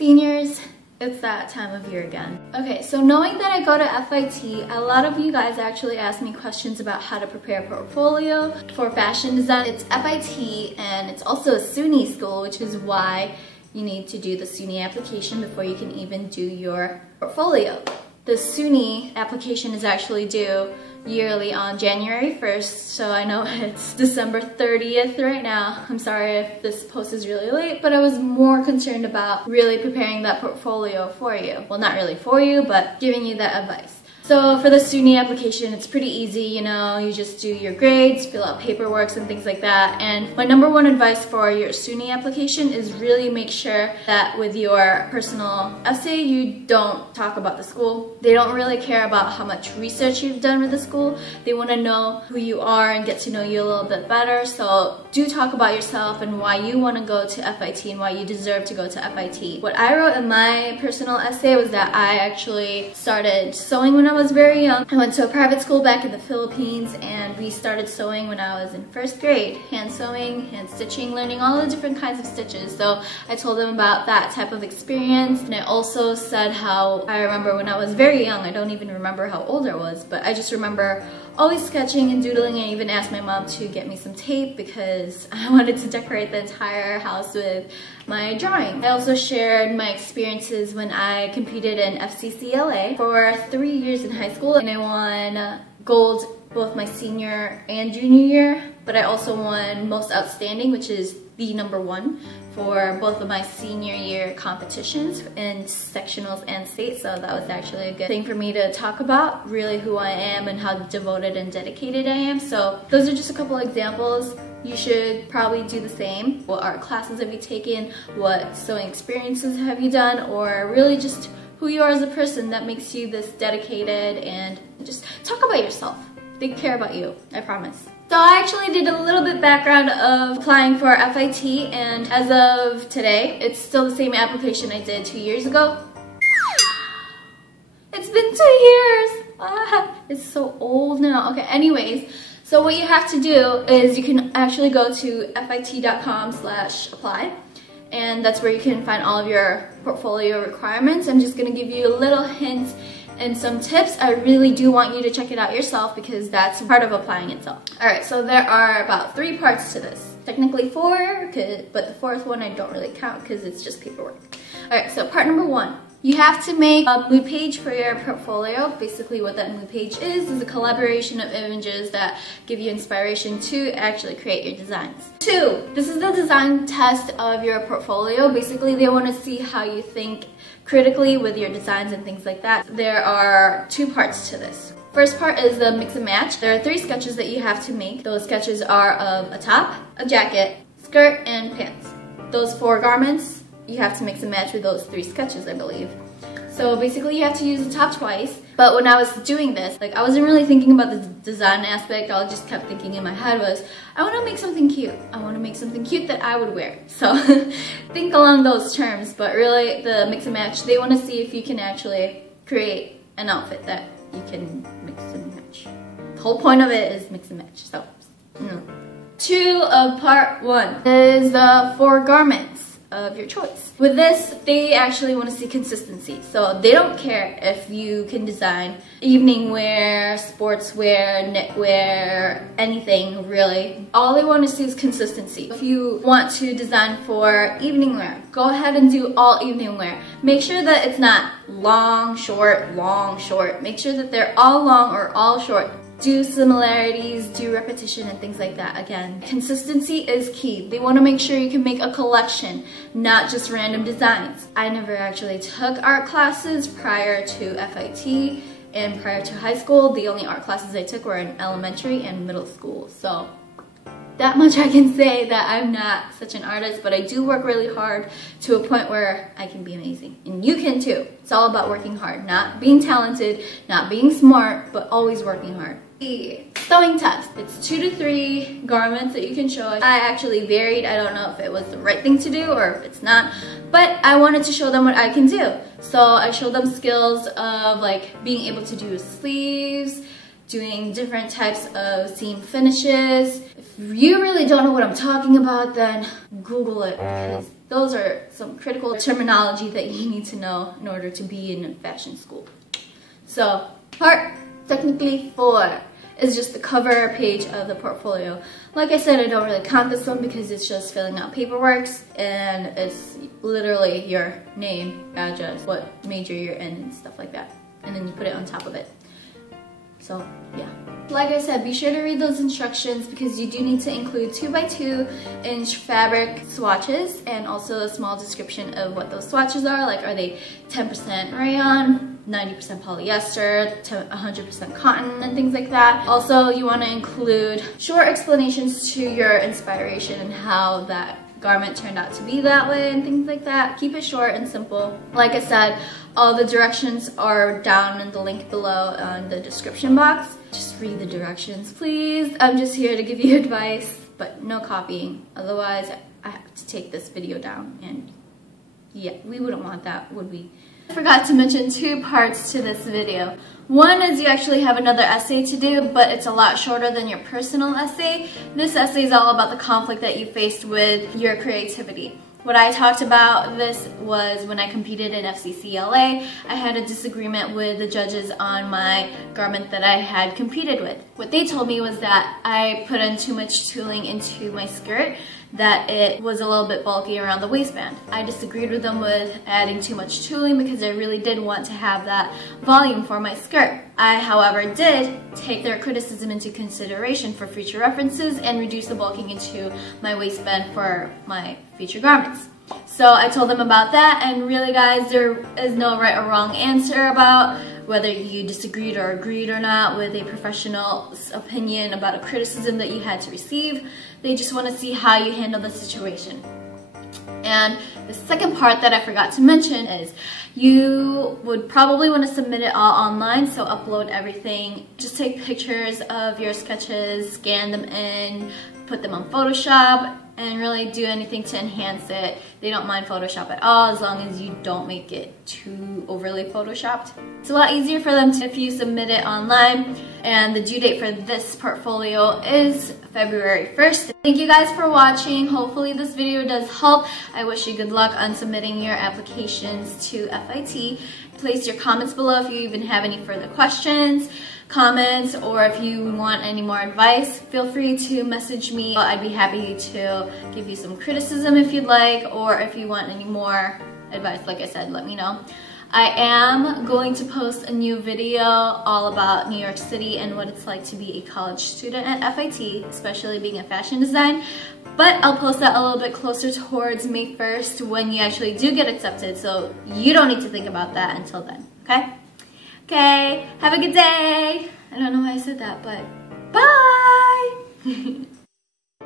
Seniors, it's that time of year again. Okay, so knowing that I go to FIT, a lot of you guys actually ask me questions about how to prepare a portfolio for fashion design. It's FIT and it's also a SUNY school, which is why you need to do the SUNY application before you can even do your portfolio. The SUNY application is actually due yearly on January 1st, so I know it's December 30th right now. I'm sorry if this post is really late, but I was more concerned about really preparing that portfolio for you. Well, not really for you, but giving you that advice. So for the SUNY application, it's pretty easy, you know, you just do your grades, fill out paperwork and things like that. And my number one advice for your SUNY application is really make sure that with your personal essay, you don't talk about the school. They don't really care about how much research you've done with the school. They want to know who you are and get to know you a little bit better. So do talk about yourself and why you want to go to FIT and why you deserve to go to FIT. What I wrote in my personal essay was that I actually started sewing when I was very young. I went to a private school back in the Philippines and we started sewing when I was in first grade. Hand sewing, hand stitching, learning all the different kinds of stitches. So I told them about that type of experience, and I also said how I remember when I was very young, I don't even remember how old I was, but I just remember always sketching and doodling. I even asked my mom to get me some tape because I wanted to decorate the entire house with my drawing. I also shared my experiences when I competed in FCCLA for 3 years in high school, and I won gold both my senior and junior year, but I also won most outstanding, which is the #1 for both of my senior year competitions in sectionals and state. So that was actually a good thing for me to talk about, really who I am and how devoted and dedicated I am. So those are just a couple examples. You should probably do the same. What art classes have you taken? What sewing experiences have you done? Or really just who you are as a person that makes you this dedicated, and just talk about yourself. They care about you, I promise. So I actually did a little bit background of applying for FIT, and as of today, it's still the same application I did 2 years ago. It's been 2 years! It's so old now. Okay, anyways, so what you have to do is you can actually go to fit.com/apply, and that's where you can find all of your portfolio requirements. I'm just gonna give you a little hint and some tips. I really do want you to check it out yourself because that's part of applying itself. Alright, so there are about 3 parts to this. Technically 4, but the 4th one I don't really count because it's just paperwork. Alright, so part number 1. You have to make a mood page for your portfolio. Basically what that mood page is a collaboration of images that give you inspiration to actually create your designs. 2, this is the design test of your portfolio. Basically they want to see how you think critically with your designs and things like that. There are 2 parts to this. First part is the mix and match. There are 3 sketches that you have to make. Those sketches are of a top, a jacket, skirt, and pants. Those 4 garments, you have to mix and match with those 3 sketches, I believe. So basically you have to use the top twice. But when I was doing this, like, I wasn't really thinking about the design aspect. All I just kept thinking in my head was, I want to make something cute. I want to make something cute that I would wear. So think along those terms. But really the mix and match, they want to see if you can actually create an outfit that you can mix and match. The whole point of it is mix and match. So, 2 of part 1 is the 4 garments of your choice. With this, they actually want to see consistency. So they don't care if you can design evening wear, sports wear, knitwear, anything really. All they want to see is consistency. If you want to design for evening wear, go ahead and do all evening wear. Make sure that it's not long, short, long, short. Make sure that they're all long or all short. Do similarities, do repetition, and things like that. Again, consistency is key. They want to make sure you can make a collection, not just random designs. I never actually took art classes prior to FIT and prior to high school. The only art classes I took were in elementary and middle school. So that much I can say, that I'm not such an artist, but I do work really hard to a point where I can be amazing. And you can too. It's all about working hard, not being talented, not being smart, but always working hard. Sewing test. It's 2 to 3 garments that you can show. I actually varied. I don't know if it was the right thing to do or if it's not, but I wanted to show them what I can do. So I showed them skills of like being able to do sleeves, doing different types of seam finishes. If you really don't know what I'm talking about, then Google it, because those are some critical terminology that you need to know in order to be in a fashion school. So part technically 4 is just the cover page of the portfolio. Like I said, I don't really count this one because it's just filling out paperwork, and it's literally your name, address, what major you're in, and stuff like that. And then you put it on top of it. So yeah. Like I said, be sure to read those instructions because you do need to include 2x2 inch fabric swatches and also a small description of what those swatches are. Like, are they 10% rayon, 90% polyester, 100% cotton, and things like that. Also, you want to include short explanations to your inspiration and how that garment turned out to be that way and things like that. Keep it short and simple. Like I said, all the directions are down in the link below in the description box. Just read the directions, please. I'm just here to give you advice, but no copying. Otherwise, I have to take this video down, and yeah, we wouldn't want that, would we? I forgot to mention 2 parts to this video. One is you actually have another essay to do, but it's a lot shorter than your personal essay. This essay is all about the conflict that you faced with your creativity. What I talked about this was when I competed in FCCLA, I had a disagreement with the judges on my garment that I had competed with. What they told me was that I put in too much tooling into my skirt, that it was a little bit bulky around the waistband. I disagreed with them with adding too much tooling because I really did want to have that volume for my skirt. I, however, did take their criticism into consideration for future references and reduce the bulking into my waistband for my future garments. So I told them about that, and really guys, there is no right or wrong answer about whether you disagreed or agreed or not with a professional's opinion about a criticism that you had to receive. They just want to see how you handle the situation. And the second part that I forgot to mention is you would probably want to submit it all online, so upload everything. Just take pictures of your sketches, scan them in, put them on Photoshop, and really do anything to enhance it. They don't mind Photoshop at all as long as you don't make it too overly Photoshopped. It's a lot easier for them if you submit it online, and the due date for this portfolio is February 1st. Thank you guys for watching. Hopefully this video does help. I wish you good luck on submitting your applications to FIT. Place your comments below if you even have any further questions, comments, or if you want any more advice. Feel free to message me. I'd be happy to give you some criticism if you'd like, or if you want any more advice, like I said, let me know. I am going to post a new video all about New York City and what it's like to be a college student at FIT, especially being in fashion design. But I'll post that a little bit closer towards May 1st when you actually do get accepted, so you don't need to think about that until then, okay? Okay, have a good day. I don't know why I said that, but bye!